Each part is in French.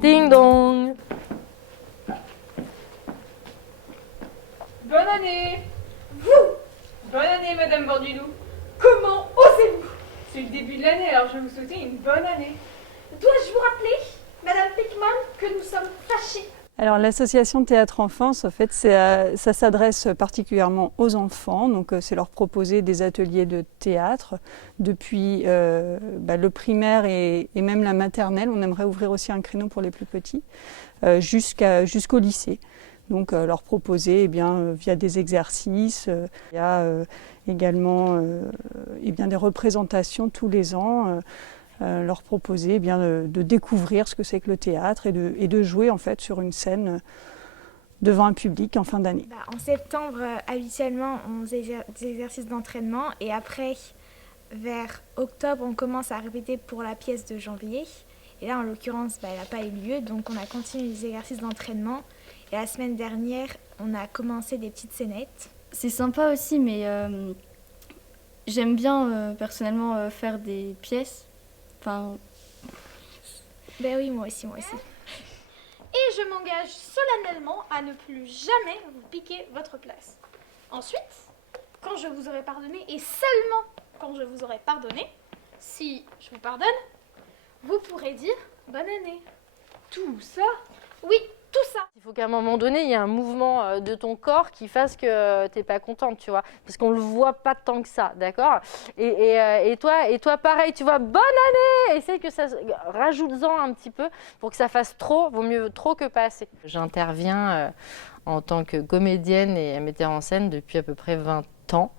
Ding dong. Bonne année. Bonne année, Madame Bordulou. Comment osez-vous? C'est le début de l'année, alors je vais vous souhaiter une bonne année. Dois-je vous rappeler, Madame Pickman, que nous sommes fâchés? Alors l'association Théâtre Enfance, en fait, ça s'adresse particulièrement aux enfants. Donc c'est leur proposer des ateliers de théâtre depuis le primaire et même la maternelle. On aimerait ouvrir aussi un créneau pour les plus petits jusqu'au lycée. Donc leur proposer via des exercices, il y a également des représentations tous les ans. Leur proposer de découvrir ce que c'est que le théâtre et de jouer en fait sur une scène devant un public en fin d'année. En septembre, habituellement, on faisait des exercices d'entraînement et après, vers octobre, on commence à répéter pour la pièce de janvier. Et là, en l'occurrence, elle n'a pas eu lieu, donc on a continué les exercices d'entraînement. Et la semaine dernière, on a commencé des petites scénettes. C'est sympa aussi, mais j'aime bien personnellement faire des pièces. Ben oui, moi aussi. Et je m'engage solennellement à ne plus jamais vous piquer votre place. Ensuite, quand je vous aurai pardonné, et seulement quand je vous aurai pardonné, si je vous pardonne, vous pourrez dire bonne année. Tout ça? Oui, tout ça. Il faut qu'à un moment donné, il y ait un mouvement de ton corps qui fasse que t'es pas contente, tu vois. Parce qu'on le voit pas tant que ça, d'accord? Et toi, pareil, tu vois, bonne année! Essaye que ça, rajoute-en un petit peu pour que ça fasse trop, vaut mieux trop que pas assez. J'interviens en tant que comédienne et metteur en scène depuis à peu près 20 ans.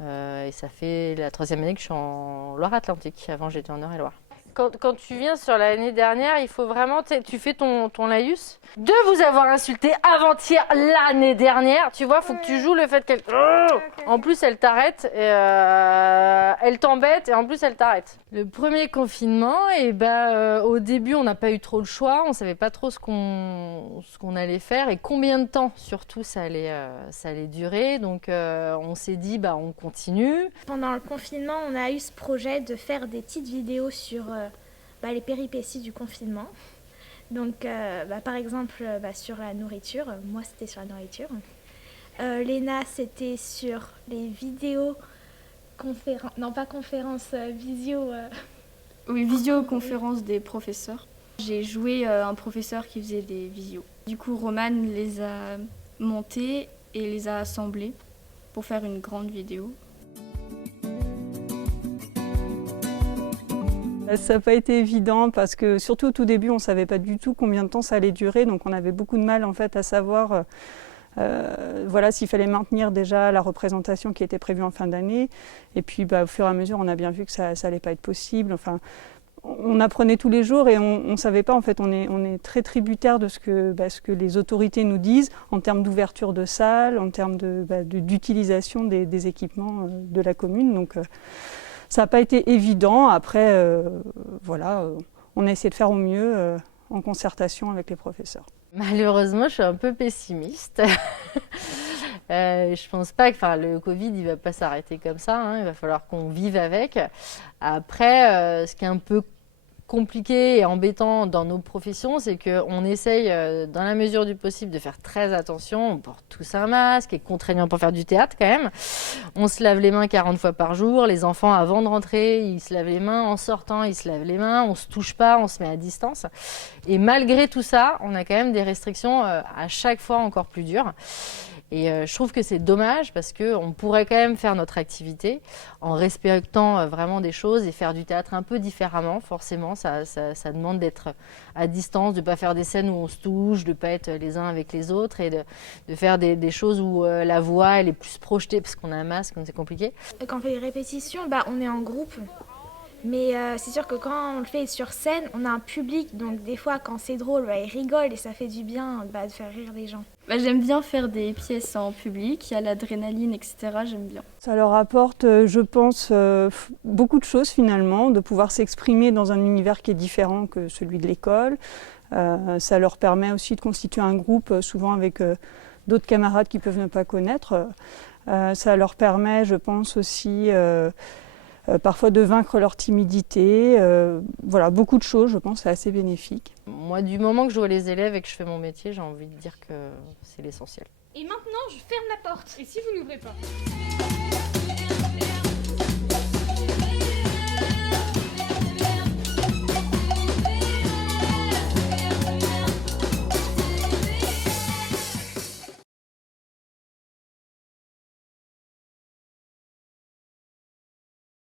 Et ça fait la 3e année que je suis en Loire-Atlantique. Avant, j'étais en Eure-et-Loire. Quand tu viens sur l'année dernière, il faut vraiment, tu fais ton laïus. De vous avoir insulté avant-hier l'année dernière, tu vois, faut que tu joues le fait qu'elle... En plus, elle t'arrête, elle t'embête et en plus, elle t'arrête. Le premier confinement, au début, on n'a pas eu trop le choix, on savait pas trop ce qu'on allait faire et combien de temps, surtout, ça allait durer. Donc, on s'est dit, on continue. Pendant le confinement, on a eu ce projet de faire des petites vidéos sur les péripéties du confinement. Donc, par exemple, sur la nourriture. Moi, c'était sur la nourriture. Léna, c'était sur les vidéos Oui, visioconférence des professeurs. J'ai joué un professeur qui faisait des visios. Du coup, Romane les a montés et les a assemblés pour faire une grande vidéo. Ça n'a pas été évident parce que surtout au tout début, on ne savait pas du tout combien de temps ça allait durer. Donc on avait beaucoup de mal en fait à savoir s'il fallait maintenir déjà la représentation qui était prévue en fin d'année. Et puis au fur et à mesure, on a bien vu que ça n'allait pas être possible. Enfin, on apprenait tous les jours et on ne savait pas. En fait, on est très tributaire de ce que les autorités nous disent en termes d'ouverture de salles, en termes d'utilisation des équipements de la commune. Donc, ça n'a pas été évident. Après, on a essayé de faire au mieux en concertation avec les professeurs. Malheureusement, je suis un peu pessimiste. Je pense pas que le Covid, il va pas s'arrêter comme ça. Hein. Il va falloir qu'on vive avec. Après, ce qui est un peu compliqué et embêtant dans nos professions, c'est qu'on essaye, dans la mesure du possible, de faire très attention. On porte tous un masque, et contraignant pour faire du théâtre quand même. On se lave les mains 40 fois par jour. Les enfants, avant de rentrer, ils se lavent les mains. En sortant, ils se lavent les mains. On se touche pas, on se met à distance. Et malgré tout ça, on a quand même des restrictions à chaque fois encore plus dures. Et je trouve que c'est dommage parce qu'on pourrait quand même faire notre activité en respectant vraiment des choses et faire du théâtre un peu différemment. Forcément, ça demande d'être à distance, de ne pas faire des scènes où on se touche, de ne pas être les uns avec les autres et de faire des choses où la voix elle est plus projetée parce qu'on a un masque, donc c'est compliqué. Quand on fait les répétitions, on est en groupe. Mais c'est sûr que quand on le fait sur scène, on a un public, donc des fois quand c'est drôle, ils rigolent et ça fait du bien de faire rire les gens. J'aime bien faire des pièces en public, il y a l'adrénaline, etc. J'aime bien. Ça leur apporte, je pense, beaucoup de choses finalement, de pouvoir s'exprimer dans un univers qui est différent que celui de l'école. Ça leur permet aussi de constituer un groupe, souvent avec d'autres camarades qu'ils peuvent ne pas connaître. Ça leur permet, je pense aussi... parfois de vaincre leur timidité. Voilà, beaucoup de choses, je pense, c'est assez bénéfique. Moi, du moment que je vois les élèves et que je fais mon métier, j'ai envie de dire que c'est l'essentiel. Et maintenant, je ferme la porte. Et si vous n'ouvrez pas?